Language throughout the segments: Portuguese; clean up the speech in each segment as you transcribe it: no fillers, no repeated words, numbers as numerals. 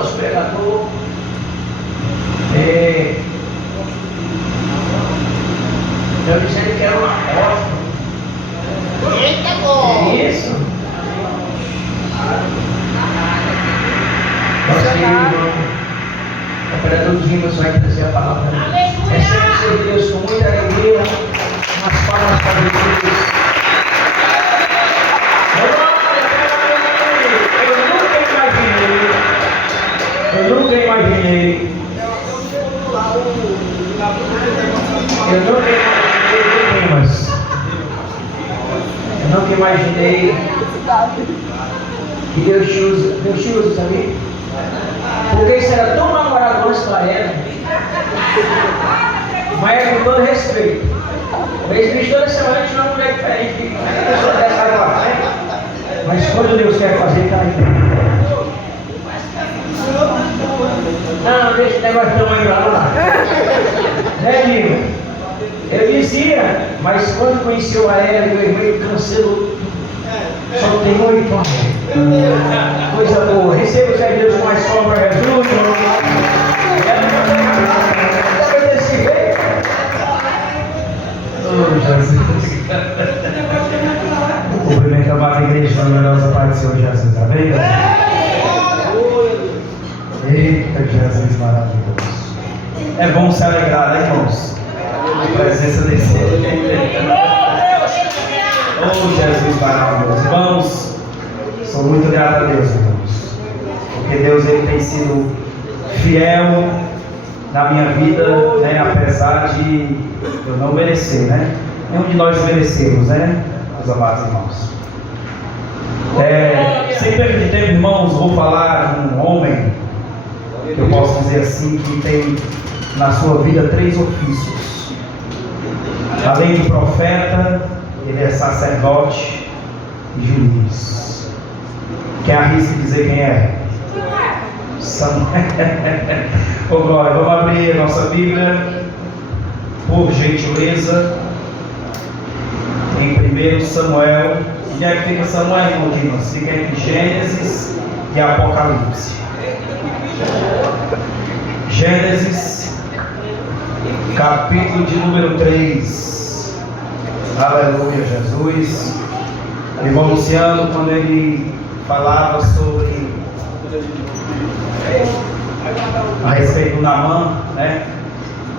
nosso pregador. Eu disse que era um apóstolo. Eita, bom! É isso? Nosso irmão, o operador dos rimas vai trazer a palavra. Recebe o seu Deus com muita alegria. Umas palmas para Jesus. Eu nunca imaginei. Eu nunca imaginei que Deus te usa, sabia? Porque isso era tão namorado antes para ela. Mas com todo respeito. Eles me toda semana tinha uma mulher diferente. A pessoa dessa água lá, né? Mas quando Deus quer fazer, está aí. Não, deixa o negócio não ir lá. Né, Lima? Eu dizia, mas quando conheceu a ela, meu irmão cancelou. Só tem 8 anos. Coisa boa. Receba os Deus com mais palmas para Jesus. Desse jeito. Oh, Jesus. Cumprimento a amada igreja, na numerosa paz do Senhor Jesus. Amém? Eita, Jesus maravilhoso. É bom se alegrar, né, irmãos? A presença desse Deus. Oh, Jesus maravilhoso. Irmãos, sou muito grato a Deus, irmãos. Porque Deus ele tem sido fiel na minha vida, né? Apesar de eu não merecer, né? Nenhum de nós merecemos, né? Meus amados irmãos. Sem perder tempo, irmãos, vou falar de um homem que eu posso dizer assim, que tem na sua vida 3 ofícios. Além de profeta, ele é sacerdote e juiz. Quem arrisca dizer quem é? Samuel. Ô glória, vamos abrir a nossa Bíblia, por gentileza, em 1 Samuel. Onde é que fica Samuel, irmão Dimas? Fica entre Gênesis e Apocalipse. Gênesis, capítulo de número 3. Aleluia, Jesus. O irmão Luciano, quando ele falava sobre a respeito do Naamã, né?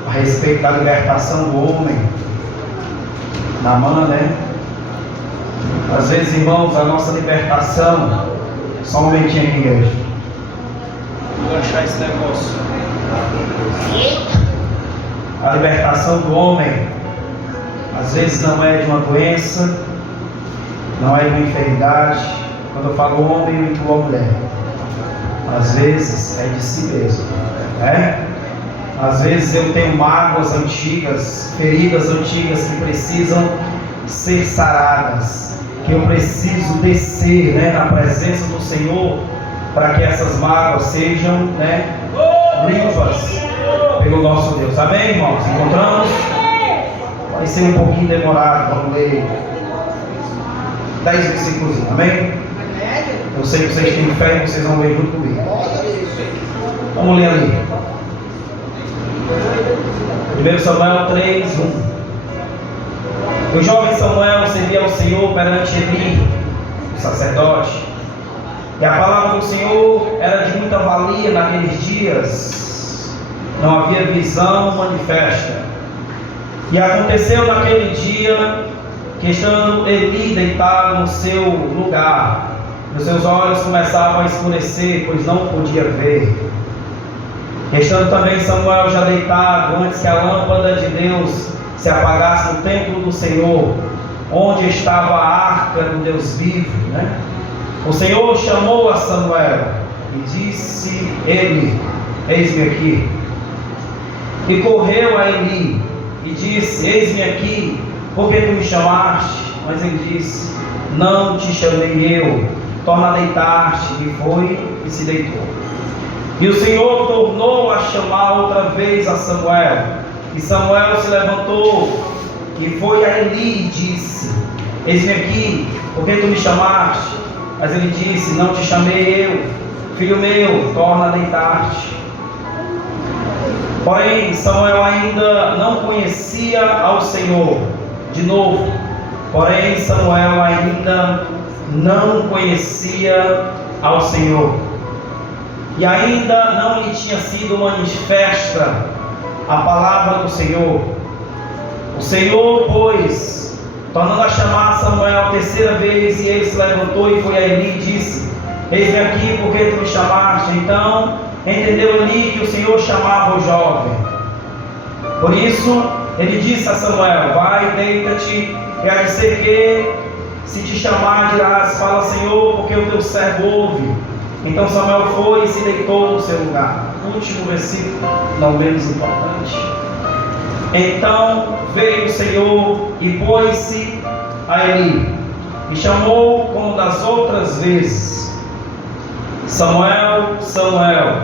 A respeito da libertação do homem, Naamã, né? Às vezes, irmãos, a nossa libertação, só um momentinho aqui, igreja. Vou achar esse negócio. A libertação do homem, às vezes não é de uma doença, não é de uma enfermidade. Quando eu falo homem, eu incluo a mulher. Às vezes é de si mesmo, né? Às vezes eu tenho mágoas antigas, feridas antigas que precisam ser saradas, que eu preciso descer, né, na presença do Senhor, para que essas mágoas sejam, né, limpas pelo nosso Deus. Amém, irmãos? Encontramos? Vai ser um pouquinho demorado, vamos ler 10 versículos. Amém? Eu sei que vocês têm fé e vocês vão ler junto comigo. Vamos ler ali. 1 Samuel 3, 1. O jovem Samuel servia ao Senhor perante Eli, o sacerdote. E a palavra do Senhor era de muita valia naqueles dias. Não havia visão manifesta. E aconteceu naquele dia que, estando Eli deitado no seu lugar, os seus olhos começavam a escurecer, pois não podia ver. Estando também Samuel já deitado, antes que a lâmpada de Deus se apagasse no templo do Senhor, onde estava a arca do Deus vivo, né? O Senhor chamou a Samuel e disse: Eli, eis-me aqui. E correu a Eli e disse: Eis-me aqui, porque tu me chamaste? Mas ele disse: Não te chamei eu, torna a deitar-te. E foi e se deitou. E o Senhor tornou a chamar outra vez a Samuel. E Samuel se levantou e foi a Eli e disse: Eis-me aqui, porque tu me chamaste? Mas ele disse: Não te chamei eu. filho meu, torna a deitar-te. Porém, Samuel ainda não conhecia ao Senhor. De novo, porém, Samuel ainda não conhecia ao Senhor. E ainda não lhe tinha sido manifesta a palavra do Senhor. O Senhor, pois, tornando a chamar Samuel a terceira vez, e ele se levantou e foi a Eli e disse: eis-me aqui, porque tu me chamaste. Então entendeu Eli que o Senhor chamava o jovem. Por isso ele disse a Samuel: vai, deita-te, e há de ser que, se te chamar, dirás: fala, Senhor, porque o teu servo ouve. Então Samuel foi e se deitou no seu lugar. Último versículo, não menos importante. Então veio o Senhor e pôs-se a Eli, e chamou como das outras vezes: Samuel, Samuel.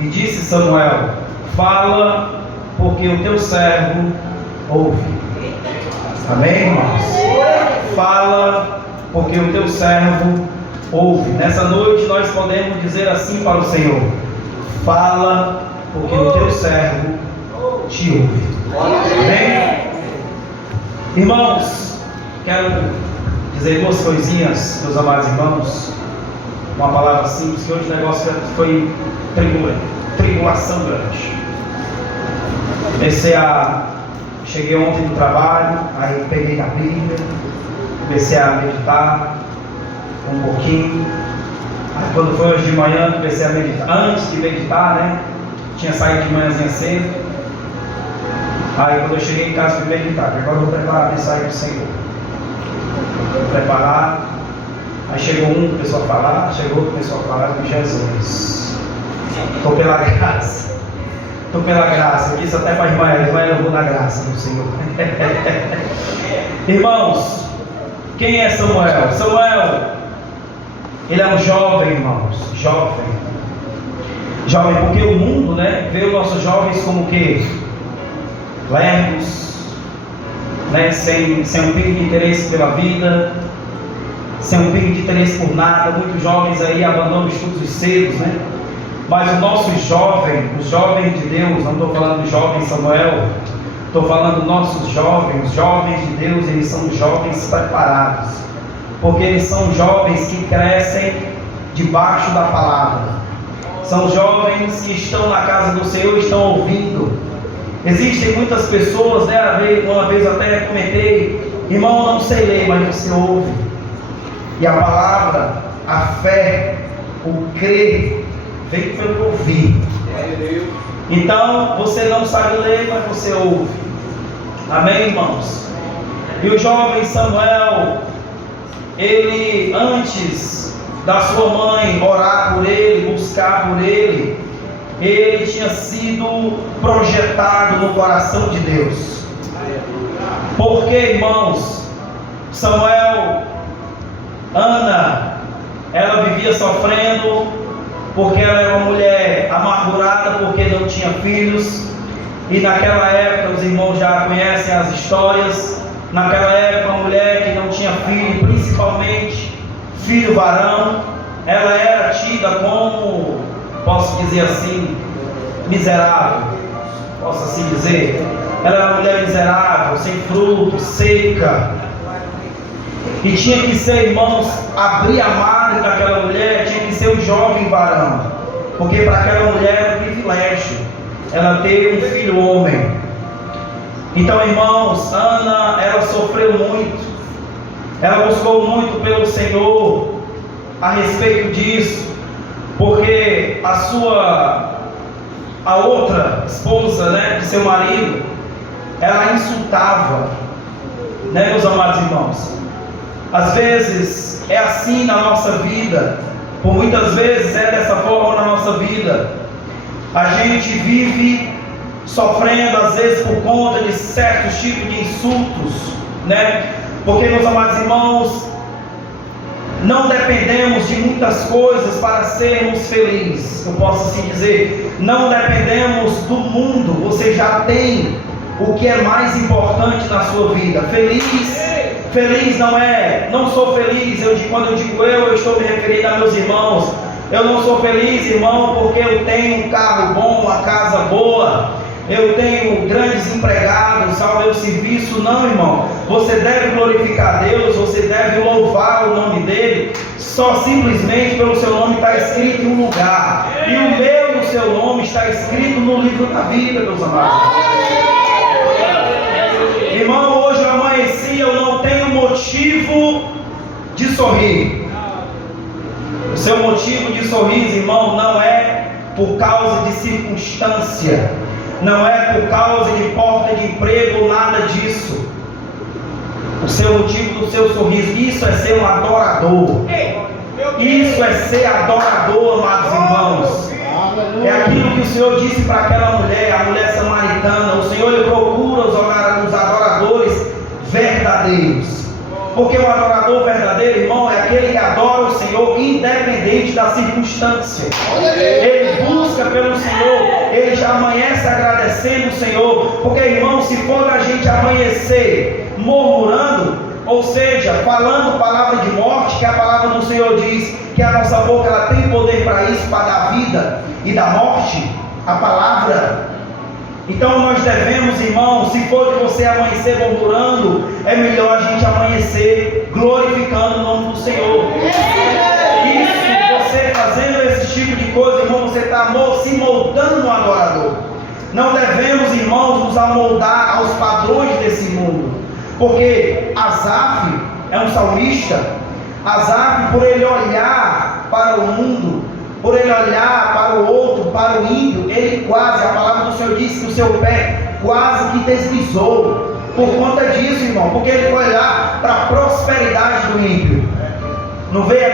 E disse Samuel: fala, porque o teu servo ouve. Amém, irmãos? Fala, porque o teu servo ouve. Nessa noite nós podemos dizer assim para o Senhor: fala, porque o teu servo te ouve. Amém? Irmãos, quero dizer duas coisinhas, meus amados irmãos. Uma palavra simples, que hoje o negócio foi tribulação grande. Cheguei ontem do trabalho, aí peguei na Bíblia, comecei a meditar um pouquinho. Aí quando foi hoje de manhã, comecei a meditar. Antes de meditar, né? Tinha saído de manhãzinha cedo. Aí quando eu cheguei em casa, fui meditar. Agora eu vou preparar a mensagem do Senhor. Vou preparar. Aí chegou um, começou a falar. Chegou outro, começou a falar com Jesus. Estou pela graça. Estou pela graça. Eu disse até para a irmã, eu vou na graça do Senhor. Irmãos, quem é Samuel? Samuel, ele é um jovem, irmãos. Jovem, porque o mundo, né, vê os nossos jovens como o quê? Lerdos, né, sem um pingo de interesse pela vida, sem um pingo de interesse por nada. Muitos jovens aí abandonam estudos cedos, né? Mas os nossos jovens, os jovens de Deus, não estou falando de jovem Samuel, estou falando dos nossos jovens. Os jovens de Deus, eles são jovens preparados, porque eles são jovens que crescem debaixo da palavra. São jovens que estão na casa do Senhor e estão ouvindo. Existem muitas pessoas, né? Uma vez até comentei: irmão, eu não sei ler, mas você ouve. E a palavra, a fé, o crer, vem pelo ouvir. Então, você não sabe ler, mas você ouve. Amém, irmãos? E o jovem Samuel, ele, antes da sua mãe orar por ele, buscar por ele, ele tinha sido projetado no coração de Deus. Porque, irmãos, Samuel, Ana, ela vivia sofrendo, porque ela era uma mulher amargurada, porque não tinha filhos. E naquela época, os irmãos já conhecem as histórias. Naquela época, uma mulher que não tinha filho, principalmente filho varão, ela era tida como, posso dizer assim, miserável. Posso assim dizer? Ela era uma mulher miserável, sem fruto, seca. E tinha que ser, irmãos, abrir a madre daquela mulher, tinha que ser um jovem varão, porque para aquela mulher era um privilégio ela ter um filho homem. Então, irmãos, Ana, ela sofreu muito, ela buscou muito pelo Senhor a respeito disso, porque a outra esposa, né, de seu marido, ela insultava, né, meus amados irmãos? Às vezes é assim na nossa vida, por muitas vezes é dessa forma na nossa vida. A gente vive sofrendo, às vezes, por conta de certos tipos de insultos, né? Porque, meus amados irmãos, não dependemos de muitas coisas para sermos felizes. Eu posso assim dizer, não dependemos do mundo. Você já tem o que é mais importante na sua vida. Feliz não sou feliz, quando eu digo eu estou me referindo a meus irmãos. Eu não sou feliz, irmão, porque eu tenho um carro bom, uma casa boa, eu tenho grandes empregados ao meu serviço. Não, irmão. Você deve glorificar Deus, você deve louvar o nome dele, só simplesmente pelo seu nome estar escrito em um lugar. E o meu e o seu nome está escrito no livro da vida, meus amados. Irmão, hoje eu amanheci, eu não tenho motivo de sorrir. O seu motivo de sorriso, irmão, não é por causa de circunstância, não é por causa de porta de emprego, nada disso. O seu motivo do seu sorriso, isso é ser um adorador. Isso é ser adorador, amados irmãos. É aquilo que o Senhor disse para aquela mulher, a mulher samaritana. O Senhor ele procura os adoradores verdadeiros. Porque o adorador verdadeiro, irmão, é aquele que adora o Senhor independente da circunstância. Ele busca pelo Senhor, ele já amanhece agradecendo o Senhor. Porque, irmão, se for a gente amanhecer murmurando, ou seja, falando palavra de morte, que a palavra do Senhor diz que a nossa boca ela tem poder para isso, para dar vida e dar morte, a palavra. Então nós devemos, irmão, se for de você amanhecer murmurando, é melhor a gente amanhecer glorificando o nome do Senhor. Isso, você fazendo esse tipo de coisa, irmão, você está se moldando no adorador. Não devemos, irmãos, nos amoldar aos padrões desse mundo, porque Asaf é um salmista. Asaf, por ele olhar para o mundo, por ele olhar para o outro, para o ímpio, ele quase, a palavra do Senhor diz que o seu pé quase que deslizou, por conta disso, irmão, porque ele foi olhar para a prosperidade do ímpio. Não veio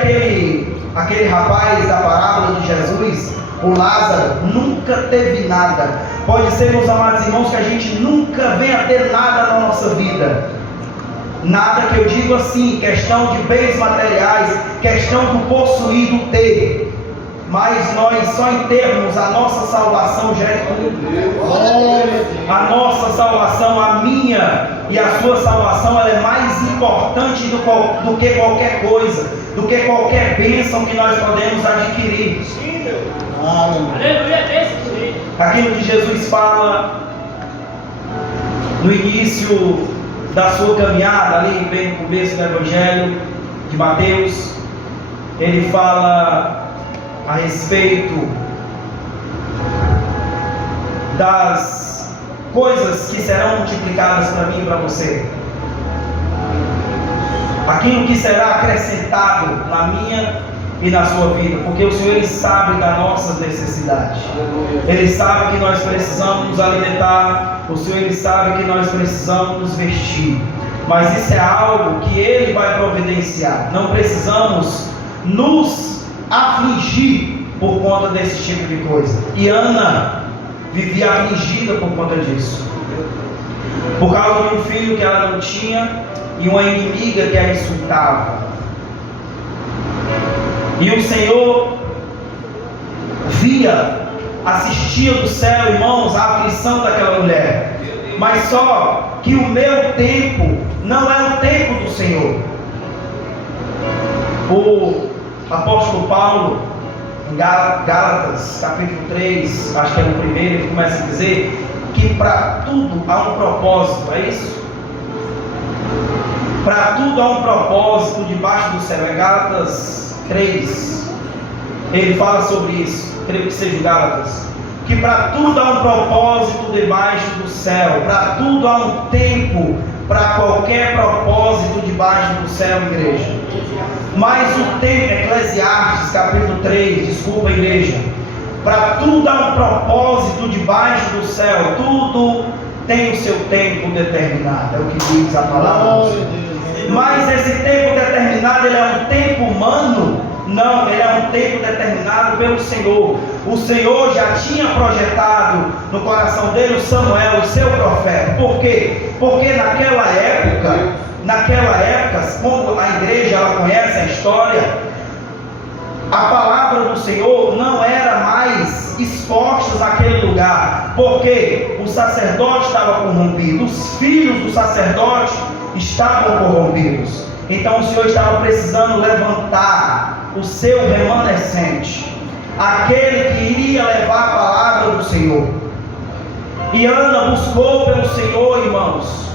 aquele rapaz da parábola de Jesus, o Lázaro, nunca teve nada. Pode ser, meus amados irmãos, que a gente nunca venha a ter nada na nossa vida. Nada que eu digo assim, questão de bens materiais, questão do possuir, do ter. Mas nós só em termos, a nossa salvação já é tudo. A nossa salvação, a minha e a sua salvação, ela é mais importante do que qualquer coisa, do que qualquer bênção que nós podemos adquirir. Aquilo que Jesus fala no início da sua caminhada, ali bem no começo do Evangelho de Mateus, ele fala a respeito das coisas que serão multiplicadas para mim e para você, aquilo que será acrescentado na minha e na sua vida, porque o Senhor ele sabe das nossas necessidades, ele sabe que nós precisamos nos alimentar, o Senhor ele sabe que nós precisamos nos vestir, mas isso é algo que ele vai providenciar. Não precisamos nos afligir por conta desse tipo de coisa. E Ana vivia afligida por conta disso, por causa de um filho que ela não tinha e uma inimiga que a insultava. E o Senhor via, assistia do céu, irmãos, a aflição daquela mulher. Mas só que o meu tempo não é o tempo do Senhor. O apóstolo Paulo, em Gálatas, capítulo 3, acho que é o primeiro, ele começa a dizer que para tudo há um propósito, é isso? Para tudo há um propósito debaixo do céu. É Gálatas 3, ele fala sobre isso, creio que seja Gálatas, que para tudo há um propósito debaixo do céu, para tudo há um tempo, para qualquer propósito debaixo do céu, igreja. Mas o tempo, Eclesiastes capítulo 3, desculpa, igreja, para tudo há um propósito debaixo do céu, tudo tem o seu tempo determinado, é o que diz a palavra. Mas esse tempo determinado, ele é um tempo humano? Não, ele é um tempo determinado pelo Senhor. O Senhor já tinha projetado no coração dele o Samuel, o seu profeta. Por quê? Porque naquela época, como a igreja ela conhece a história, a palavra do Senhor não era mais exposta naquele lugar, porque o sacerdote estava corrompido, os filhos do sacerdote estavam corrompidos. Então o Senhor estava precisando levantar o seu remanescente, aquele que iria levar a palavra do Senhor. E Ana buscou pelo Senhor, irmãos.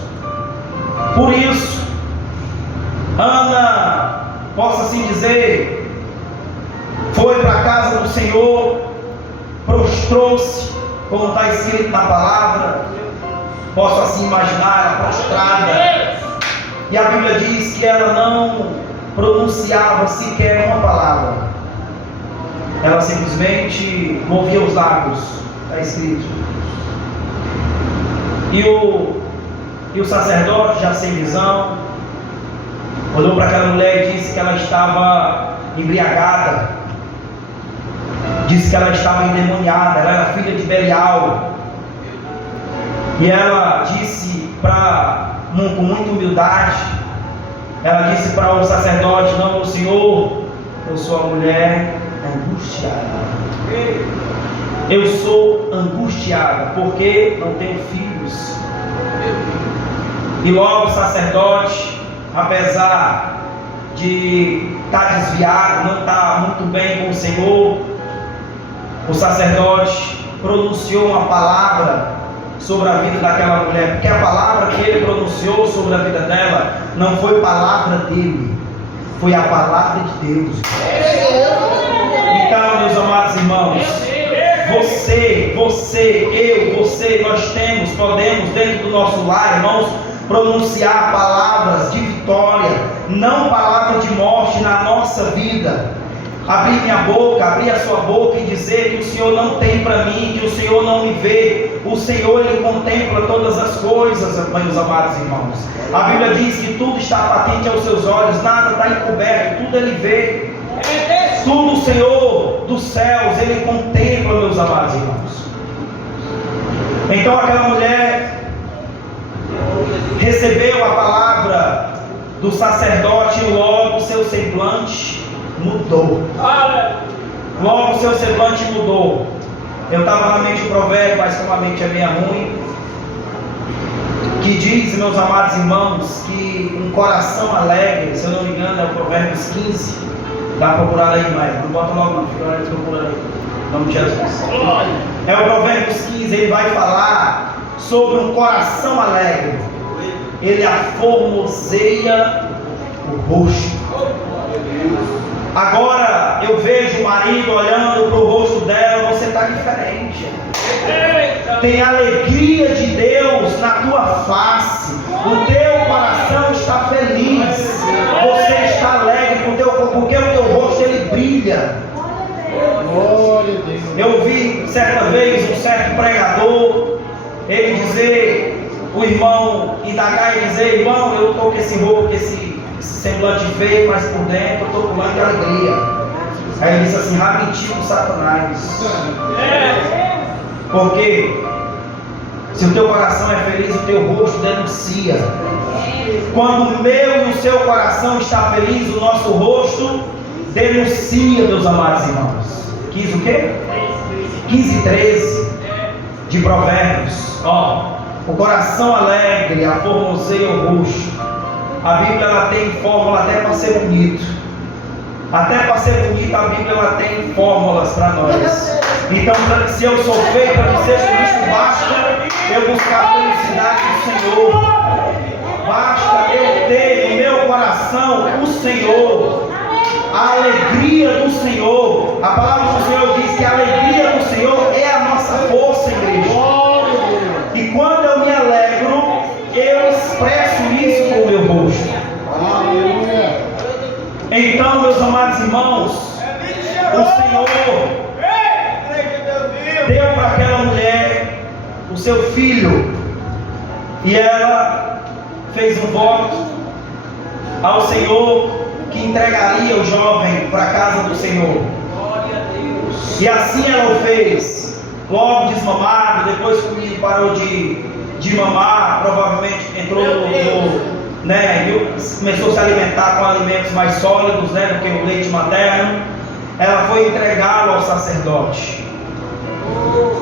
Por isso, Ana, posso assim dizer, foi para a casa do Senhor, prostrou-se, como está escrito na palavra. Posso assim imaginar ela prostrada. E a Bíblia diz que ela não pronunciava sequer uma palavra. Ela simplesmente movia os lábios. Está escrito. E o sacerdote, já sem visão, olhou para aquela mulher e disse que ela estava embriagada. Disse que ela estava endemoniada. Ela era filha de Belial. E ela disse com muita humildade, ela disse para o sacerdote: não, Senhor, eu sou a mulher angustiada. Eu sou angustiada porque não tenho filhos. E logo o sacerdote, apesar de estar desviado, não estar muito bem com o Senhor, o sacerdote pronunciou uma palavra sobre a vida daquela mulher, porque a palavra que ele pronunciou sobre a vida dela não foi palavra dele, foi a palavra de Deus. Então, meus amados irmãos, você, nós podemos dentro do nosso lar, irmãos, pronunciar palavras de vitória, não palavras de morte na nossa vida. Abrir minha boca, abrir a sua boca e dizer que o Senhor não tem para mim, que o Senhor não me vê. O Senhor, Ele contempla todas as coisas, meus amados irmãos. A Bíblia diz que tudo está patente aos seus olhos, nada está encoberto, tudo Ele vê. Tudo o Senhor dos céus, Ele contempla, meus amados irmãos. Então aquela mulher recebeu a palavra do sacerdote e logo o seu semblante mudou. Logo o seu semblante mudou. Eu estava na mente o provérbio, mas como a mente é meio ruim, que diz, meus amados irmãos, que um coração alegre, se eu não me engano é o Provérbios 15, dá para procurar aí, mas não bota logo não, fica aí procurando aí, em nome de Jesus. É o Provérbios 15, ele vai falar sobre um coração alegre. Ele aformoseia o rosto. Agora eu vejo o marido olhando para o rosto dela, você está diferente. Tem alegria de Deus na tua face. O teu coração está feliz. Você está alegre porque o teu rosto ele brilha. Eu ouvi certa vez um certo pregador, ele dizer, o irmão indagar e dizer: irmão, eu estou com esse rosto, esse semblante feio, mas por dentro eu estou pulando de alegria. Aí ele disse assim: rabitico com Satanás. Porque se o teu coração é feliz, o teu rosto denuncia. Quando o meu e o seu coração está feliz, o nosso rosto denuncia, meus amados irmãos. 15 o quê? 15:13 de Provérbios. O coração alegre aformoseia o rosto. A Bíblia ela tem fórmula até para ser bonito. Até para ser bonito, a Bíblia ela tem fórmulas para nós. Então, se eu sou feito para que seja Cristo, basta eu buscar a felicidade do Senhor. Basta eu ter no meu coração o Senhor, a alegria do Senhor. A palavra do Senhor diz que a alegria do Senhor é a nossa força, igreja. E quando eu me alegro, eu expresso isso com o meu rosto. Então, meus amados irmãos, o Senhor deu para aquela mulher o seu filho, e ela fez um voto ao Senhor que entregaria o jovem para a casa do Senhor. E assim ela o fez. Logo desmamado, depois que o menino parou de mamar, provavelmente entrou começou a se alimentar com alimentos mais sólidos, do que o leite materno. Ela foi entregá-lo ao sacerdote.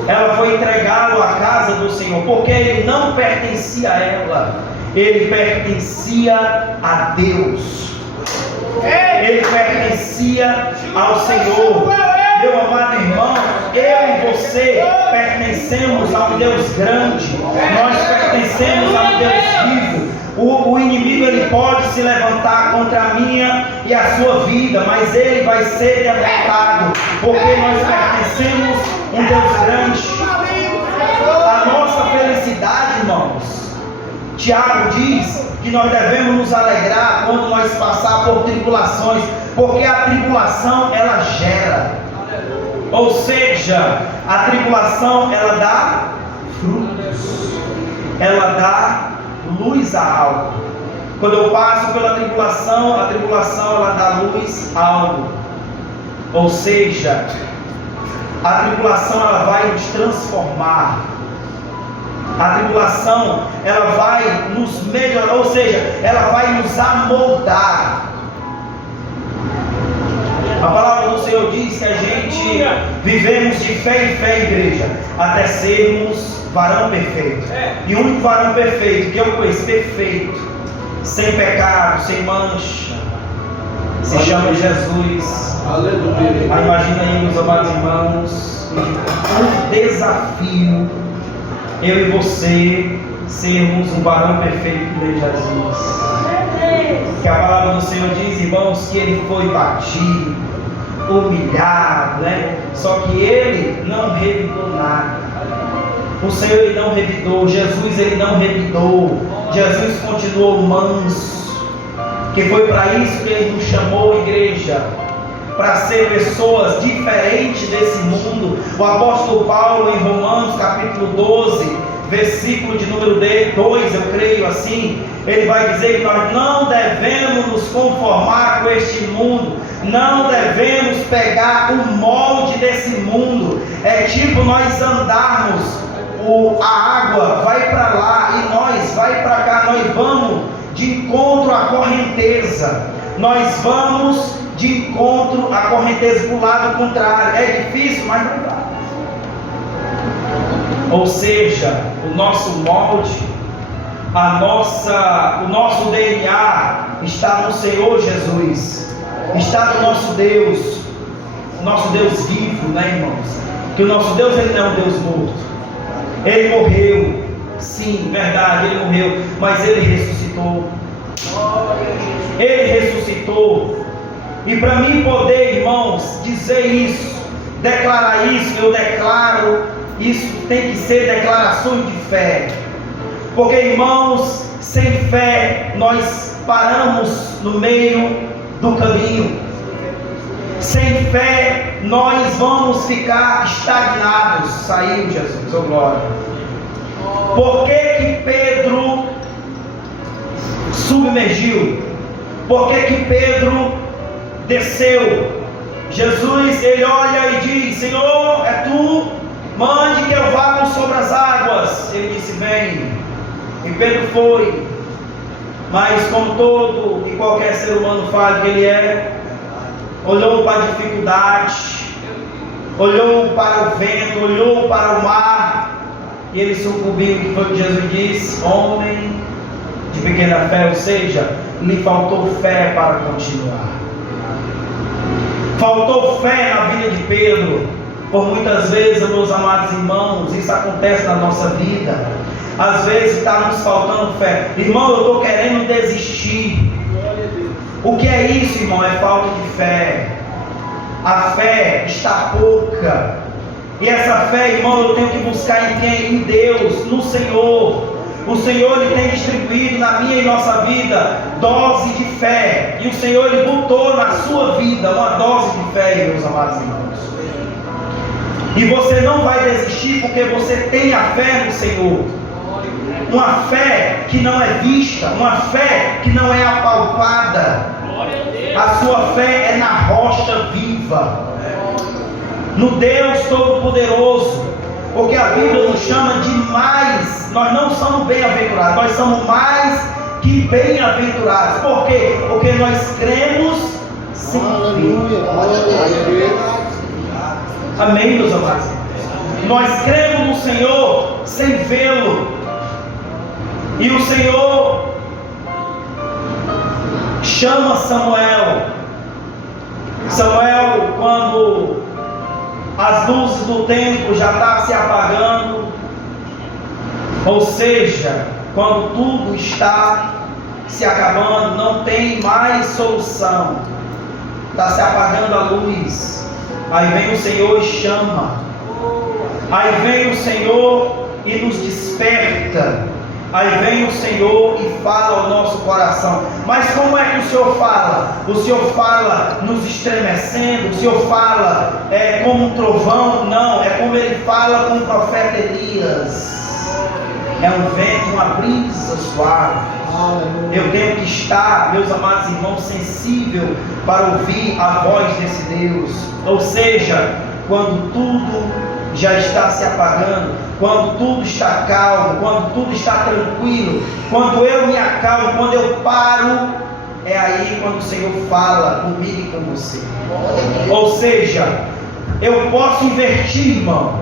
Ela foi entregá-lo à casa do Senhor, porque ele não pertencia a ela, ele pertencia a Deus. ele pertencia ao Senhor. Meu amado irmão, eu e você pertencemos a um Deus grande, nós pertencemos a um Deus vivo. O inimigo ele pode se levantar contra a minha e a sua vida, mas ele vai ser derrotado, porque nós pertencemos a um Deus grande. A nossa felicidade, irmãos, Tiago diz que nós devemos nos alegrar quando nós passar por tribulações, porque a tribulação ela gera, ou seja, a tribulação ela dá frutos, ela dá luz a algo. Quando eu passo pela tribulação, a tribulação ela dá luz a algo, ou seja, a tribulação ela vai nos transformar. A tribulação ela vai nos melhorar, ou seja, ela vai nos amoldar. A palavra do Senhor diz que a gente vivemos de fé em fé, igreja, até sermos varão perfeito. E o único varão perfeito que eu conheço, perfeito, sem pecado, sem mancha, se chama Jesus. Aleluia. Mas imagina aí, meus amados irmãos, um desafio, eu e você sermos um varão perfeito de Jesus. Que a palavra do Senhor diz, irmãos, que ele foi batido, humilhado, né? Só que ele não revidou nada. O Senhor ele não revidou, Jesus ele não revidou. Jesus continuou manso. Que foi para isso que ele nos chamou, igreja, para ser pessoas diferentes desse mundo. O apóstolo Paulo, em Romanos capítulo 12, versículo de número 2, eu creio assim, ele vai dizer que nós não devemos nos conformar com este mundo, não devemos pegar o molde desse mundo. É tipo nós andarmos, a água vai para lá e nós vai para cá, nós vamos de encontro à correnteza, nós vamos de encontro à correnteza para o lado contrário. É difícil, mas não dá. Ou seja, o nosso molde, o nosso DNA está no Senhor Jesus, está no nosso Deus, o nosso Deus vivo, né, irmãos? Que o nosso Deus ele não é um Deus morto. Ele morreu, sim, verdade, ele morreu, mas ele ressuscitou. Ele ressuscitou. E para mim poder, irmãos, dizer isso, declarar isso, eu declaro, isso tem que ser declarações de fé. Porque, irmãos, sem fé nós paramos no meio do caminho. Sem fé nós vamos ficar estagnados. Saiu Jesus, oh glória. Por que Pedro submergiu? Por que Pedro desceu? Jesus ele olha e diz: Senhor, é tu, mande que eu vá por sobre as águas. Ele disse: vem. E Pedro foi. Mas como todo e qualquer ser humano fala que ele é, olhou para a dificuldade, olhou para o vento, olhou para o mar, e ele sucumbiu. Que foi o que Jesus disse: homem de pequena fé, ou seja, lhe faltou fé para continuar. Faltou fé na vida de Pedro. Por muitas vezes, meus amados irmãos, isso acontece na nossa vida. Às vezes está nos faltando fé. Irmão, eu estou querendo desistir. O que é isso, irmão? É falta de fé. A fé está pouca. E essa fé, irmão, eu tenho que buscar em quem? Em Deus, no Senhor. O Senhor ele tem distribuído na minha e nossa vida dose de fé. E o Senhor ele botou na sua vida uma dose de fé, meus amados irmãos. E você não vai desistir porque você tem a fé no Senhor. Uma fé que não é vista, uma fé que não é apalpada. A sua fé é na rocha viva, no Deus Todo-Poderoso. Porque a Bíblia nos chama de mais. Nós não somos bem-aventurados, nós somos mais que bem-aventurados. Por quê? Porque nós cremos sem ver. Amém, meus amados? Nós cremos no Senhor sem vê-lo. E o Senhor chama Samuel Samuel, quando as luzes do templo já estão se apagando, ou seja, quando tudo está se acabando, não tem mais solução, está se apagando a luz, aí vem o Senhor e chama, aí vem o Senhor e nos desperta, aí vem o Senhor e fala ao nosso coração. Mas como é que o Senhor fala? O Senhor fala nos estremecendo, o Senhor fala como um trovão? Não, é como Ele fala com o profeta Elias. É um vento, uma brisa suave. Eu tenho que estar, meus amados irmãos, sensível para ouvir a voz desse Deus. Ou seja, quando tudo já está se apagando, quando tudo está calmo, quando tudo está tranquilo, quando eu me acalmo, quando eu paro, é aí quando o Senhor fala comigo e com você. Ou seja, eu posso invertir, irmão,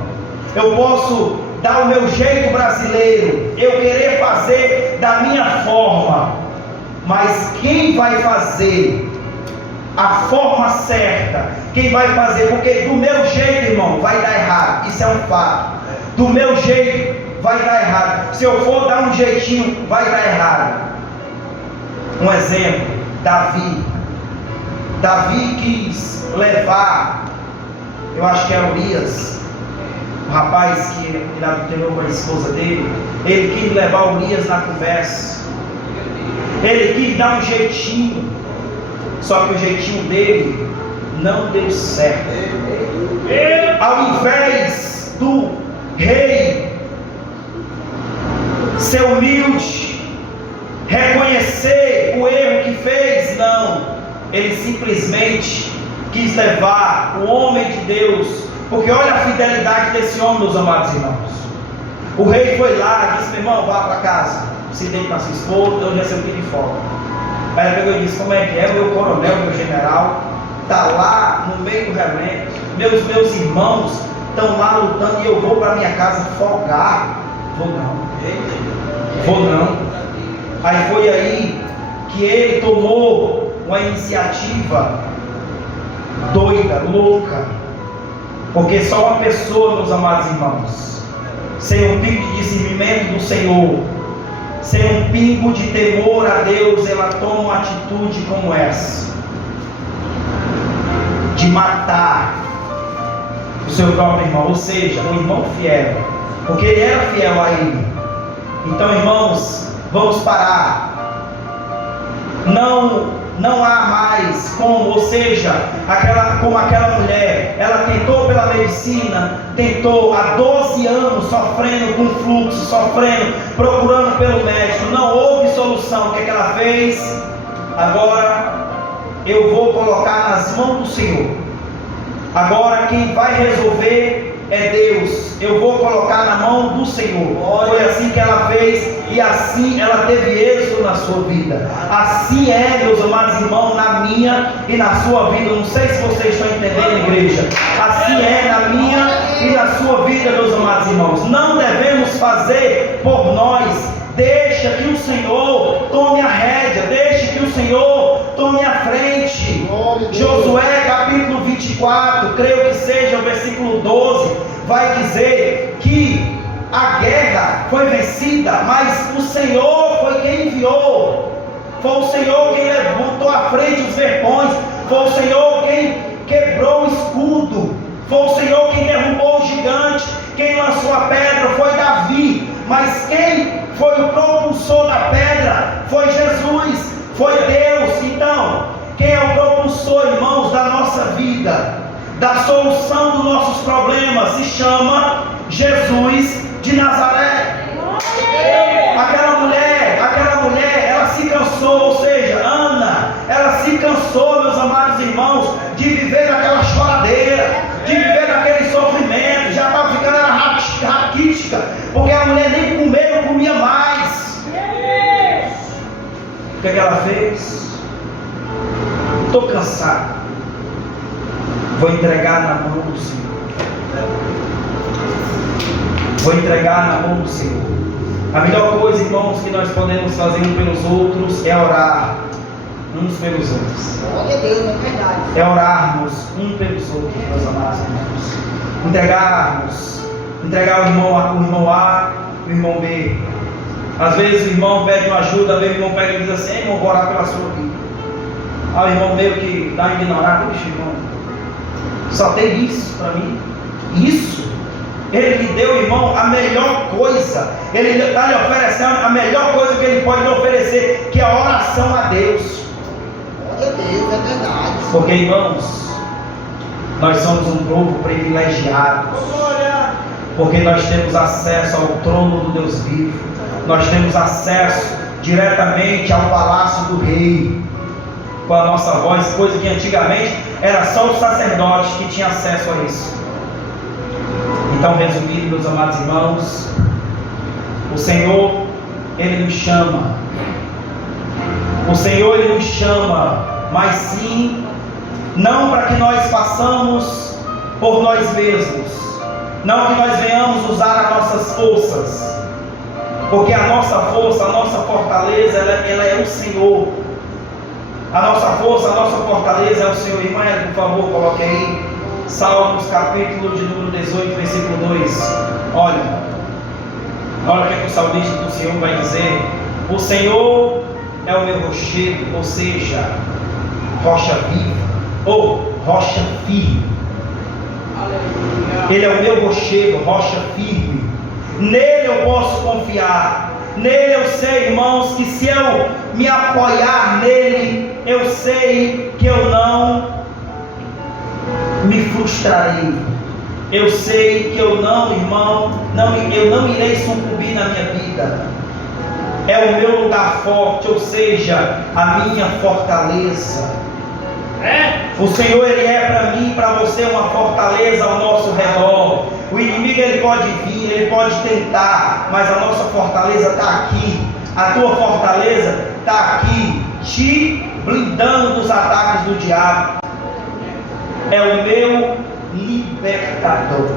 eu posso dar o meu jeito brasileiro, eu querer fazer da minha forma, mas quem vai fazer a forma certa, quem vai fazer, porque do meu jeito, irmão, vai dar errado, isso é um fato. Do meu jeito vai dar errado. Se eu for dar um jeitinho, vai dar errado. Um exemplo, Davi quis levar, eu acho que era Urias, o rapaz que ele adulterou com a esposa dele, ele quis levar Urias na conversa, ele quis dar um jeitinho, só que o jeitinho dele não deu certo. Ao invés do rei ser humilde, reconhecer o erro que fez, não, ele simplesmente quis levar o homem de Deus, porque olha a fidelidade desse homem, meus amados irmãos. O rei foi lá e disse: meu irmão, vá para casa, se deite com a sua esposa, eu já sei o que de folga. Aí ele pegou e disse: como é que é? Meu coronel, meu general está lá no meio do relento, meus irmãos estão lá lutando e eu vou para minha casa folgar? Vou não. Aí foi aí que ele tomou uma iniciativa doida, louca, porque só uma pessoa, meus amados irmãos, sem um pingo de discernimento do Senhor, sem um pingo de temor a Deus, ela toma uma atitude como essa, de matar o seu próprio irmão, ou seja, um irmão fiel, porque ele era fiel a ele. Então, irmãos, vamos parar. Não há mais como, ou seja, como aquela mulher, ela tentou pela medicina, tentou há 12 anos sofrendo com fluxo, sofrendo, procurando pelo médico, não houve solução. O que ela fez? Agora eu vou colocar nas mãos do Senhor. Agora quem vai resolver é Deus. Eu vou colocar na mão do Senhor. Foi assim que ela fez e assim ela teve êxito na sua vida. Assim é, meus amados irmãos, na minha e na sua vida. Não sei se vocês estão entendendo, igreja. Assim é na minha e na sua vida, meus amados irmãos. Não devemos fazer por nós. Deixa que o Senhor tome a rédea, deixa que o Senhor tome a frente. Josué capítulo 24, creio que seja o versículo 12, vai dizer que a guerra foi vencida, mas o Senhor foi quem enviou. Foi o Senhor quem levantou à frente os verpões, foi o Senhor quem quebrou o escudo, foi o Senhor quem derrubou o gigante, quem lançou a pedra foi Davi, mas quem foi o propulsor da pedra foi Jesus, foi Deus. Então, quem é o propulsor, irmãos, da nossa vida, da solução dos nossos problemas, se chama Jesus de Nazaré. Aquela mulher, ela se cansou, ou seja, Ana, ela se cansou, meus amados irmãos, de viver naquela choradeira, de viver naquele sofrimento, já estava ficando raquítica, porque a mulher nem comer, não comia mais. O que ela fez? Estou cansado, vou entregar na mão do Senhor. Vou entregar na mão do Senhor. A melhor coisa, irmãos, que nós podemos fazer uns pelos outros é orar. uns pelos outros. Glória a Deus, é verdade. É orarmos um pelos outros, meus amados irmãos. Entregar o irmão A, o irmão B. Às vezes o irmão pede uma ajuda, o irmão pega e diz assim: irmão, vou orar pela sua vida. Ah, o irmão meio que dá uma ignorada. Puxa, irmão, só tem isso para mim? Isso? Ele lhe deu, irmão, a melhor coisa. Ele está lhe oferecendo a melhor coisa que ele pode lhe oferecer, que é a oração a Deus. Glória a Deus, é verdade. Porque, irmãos, nós somos um povo privilegiado. Porque nós temos acesso ao trono do Deus vivo. Nós temos acesso diretamente ao palácio do rei, com a nossa voz, coisa que antigamente era só os sacerdotes que tinham acesso a isso. Então, resumindo, meus amados irmãos, o Senhor, Ele nos chama. O Senhor, Ele nos chama, mas sim, não para que nós façamos por nós mesmos, não que nós venhamos usar as nossas forças, porque a nossa força, a nossa fortaleza, ela é o Senhor. A nossa força, a nossa fortaleza é o Senhor. Irmã, por favor, coloque aí Salmos capítulo de número 18, versículo 2. Olha o que o salmista do Senhor vai dizer: o Senhor é o meu rochedo, ou seja, rocha viva, ou rocha firme. Ele é o meu rochedo, rocha firme. Nele eu posso confiar. Nele eu sei, irmãos, que se eu me apoiar nele, eu sei que eu não me frustrarei. Eu sei que eu não, irmão, eu não irei sucumbir na minha vida. É o meu lugar forte, ou seja, a minha fortaleza. O Senhor, Ele é para mim e para você uma fortaleza ao nosso redor. O inimigo, ele pode vir, ele pode tentar, mas a nossa fortaleza está aqui. A tua fortaleza está aqui, te blindando dos ataques do diabo. É o meu libertador.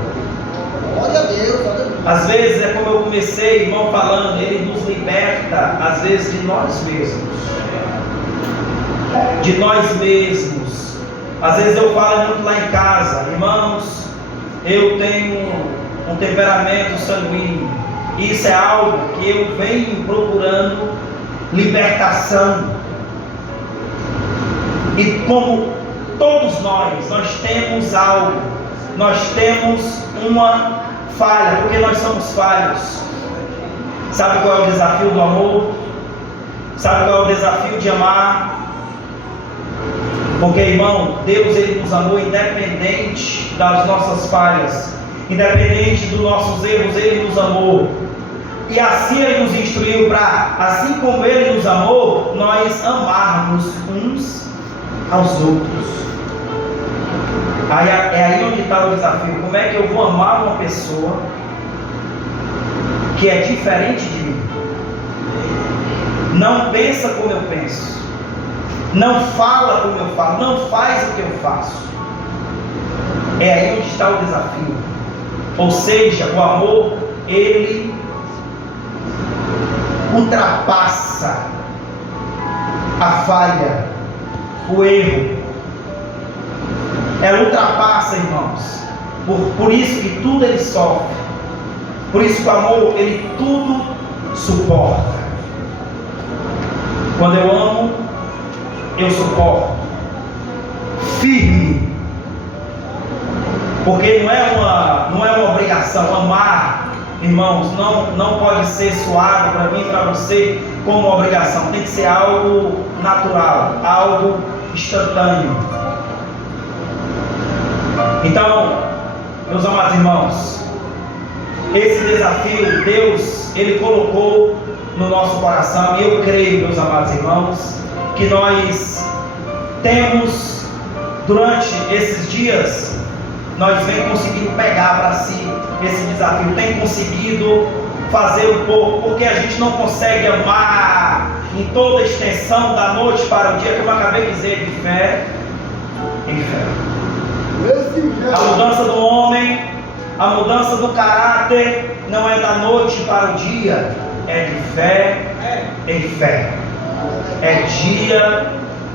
Glória a Deus, glória a Deus. Às vezes, é como eu comecei, irmão, falando, Ele nos liberta, às vezes, de nós mesmos. De nós mesmos. Às vezes eu falo muito lá em casa: irmãos, eu tenho um temperamento sanguíneo. Isso é algo que eu venho procurando libertação. E como todos nós temos algo, nós temos uma falha, porque nós somos falhos. Sabe qual é o desafio do amor? Sabe qual é o desafio de amar? Porque, irmão, Deus, Ele nos amou independente das nossas falhas, independente dos nossos erros, Ele nos amou. E assim Ele nos instruiu para, assim como Ele nos amou, nós amarmos uns aos outros. É aí onde está o desafio. Como é que eu vou amar uma pessoa que é diferente de mim? Não pensa como eu penso, não fala como eu falo, não faz o que eu faço. É aí onde está o desafio. Ou seja, o amor, ele ultrapassa a falha, o erro. Ela ultrapassa, irmãos. Por isso que tudo ele sofre. Por isso que o amor, ele tudo suporta. Quando eu amo, eu suporto. Firme. Porque não é uma obrigação. Amar, irmãos, não pode ser suado para mim e para você como uma obrigação. Tem que ser algo natural, algo instantâneo. Então, meus amados irmãos, esse desafio Deus, Ele colocou no nosso coração. E eu creio, meus amados irmãos, que nós temos, durante esses dias, nós vem conseguindo pegar para si esse desafio, tem conseguido fazer um pouco, porque a gente não consegue amar em toda a extensão da noite para o dia, como eu acabei de dizer, de fé em fé. A mudança do homem, a mudança do caráter não é da noite para o dia, é de fé em fé. É dia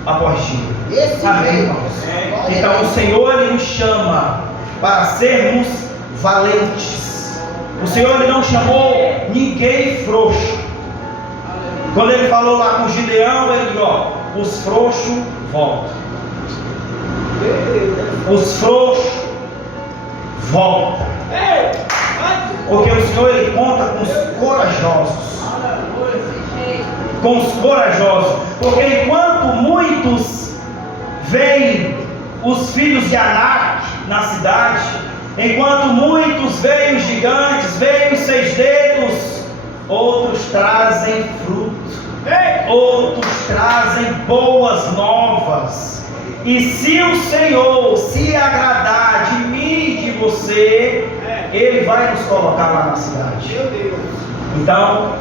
após dia. Esse Amém, mesmo. irmãos? Glória Então a o Deus. Senhor ele nos chama para sermos valentes. O Senhor ele não chamou ninguém frouxo. Quando ele falou lá com Gideão, ele disse: ó, os frouxos voltam. Os frouxos voltam. Porque o Senhor ele conta com os corajosos. Com os corajosos. Porque enquanto muitos veem os filhos de Anak na cidade, enquanto muitos veem os gigantes, veem os 6 dedos, outros trazem fruto, outros trazem boas novas. E se o Senhor se agradar de mim e de você, Ele vai nos colocar lá na cidade. Então,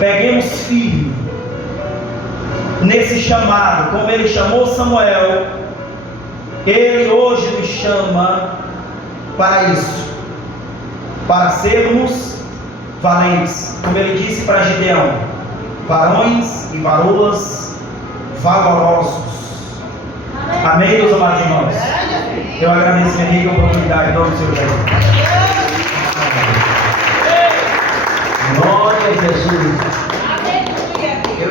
peguemos firme nesse chamado, como Ele chamou Samuel. Ele hoje nos chama para isso, para sermos valentes, como Ele disse para Gideão: varões e varoas valorosos. Amém, meus amados irmãos? Eu agradeço a oportunidade em nome do Senhor Jesus.